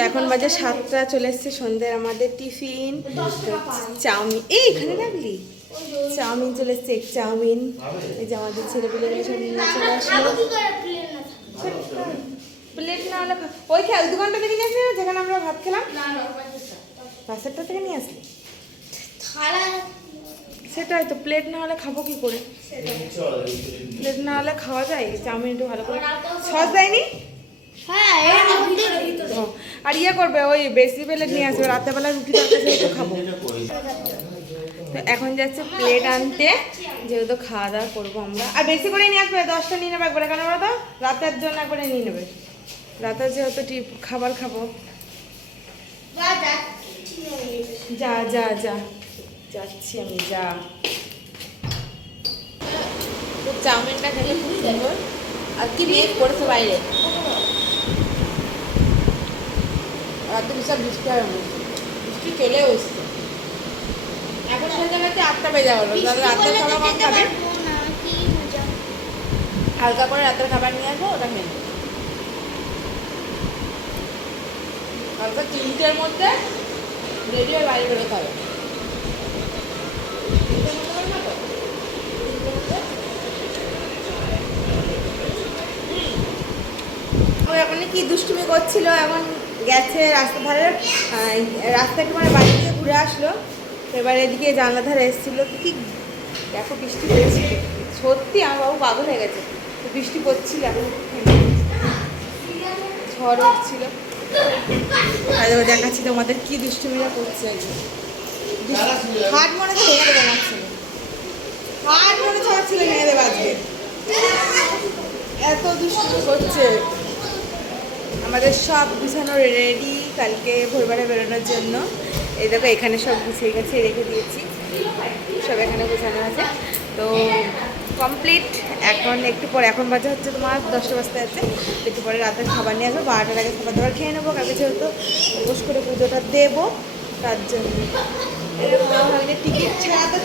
এখন বাজে সাতটা চলে এসছে সন্ধ্যের আমাদের টিফিন। চাউমিন এই এখানে রাখলি? চাউমিন চলে এসছে এক চাউমিন। এই যে আমাদের ছেলেগুলো সব নিয়ে চলে আসলো। প্লেট না হলে ওই খা- ওই দোকানটা থেকে নিয়ে আসলি যেখানে আমরা ভাত খেলাম। পাশেরটা থেকে নিয়ে আসলি? সেটাই তো প্লেট না হলে খাব কি করে? প্লেট না হলে খাওয়া যায় চাউমিন একটু ভালো করে। সস দেয়নি? আর ইয়ে করবে, ওই বেশি প্লেট নিয়ে আসবে, রাত্রেবেলা রুটি তরকারি একটু খাব। তো এখন যাচ্ছে প্লেট আনতে, যেহেতু খাওয়া দাওয়া করব আমরা। আর বেশি করে নিয়ে আসবে, দশটা নিয়ে নেবে একবারে, কেন বলো তো রাতের জন্য একবারে নিয়ে নেবে। রাতে যেহেতু টিপ, খাবার খাব। যা যা যা। যাচ্ছি আমি, যা। তো চাউমিনটা খেলে খুব সুন্দর। আর কি মেঘ পড়েছে বাইরে। রাতে বিশাল বৃষ্টি হয় বৃষ্টি চলেও এসছে। এখন হয়ে যাবে আটটা বেজে গেলো তাহলে রাতের খাবার কম খাবে? হালকা করে রাতের খাবার নিয়ে আসব ওটা খেয়ে। কালকে তিনটের মধ্যে রেডি হয়ে বাইরে বেরোতে হবে। এখন কি দুষ্টুমি করছিল এখন গেছে রাস্তা ধারে রাস্তা একটু মানে বাড়ি থেকে ঘুরে আসলো। এবার এদিকে জানলা ধারে এসেছিল কি দেখো বৃষ্টি পড়ছে। সত্যি আমার বাবু পাগল হয়ে গেছে। তো বৃষ্টি পড়ছিল এখন। ঝড় উঠছিল। দেখাচ্ছি তোমাদের কি দুষ্টুমিরা করছে হাট মনে হচ্ছে ভেঙে দেবে হাট মনে হচ্ছে ছেলে ভেঙে দেবে আজকে এত দুষ্টুমি করছে। আমাদের সব গুছানো রেডি কালকে ভোরবেলা বেরোনোর জন্য। এই দেখো, এখানে সব গুছিয়ে গেছে রেখে দিয়েছি। সব এখানে গুছানো আছে। তো কমপ্লিট এখন একটু পরে, এখন বাজে হচ্ছে তোমার দশটা বাজতে আছে। একটু পরে রাতের খাবার নিয়ে আসব, বারোটার আগে খাবার দাবার খেয়ে নেব। কালকে যেহেতু উপোস করে পুজোটা দেবো, তার জন্য। টিকিট ছাড়া তো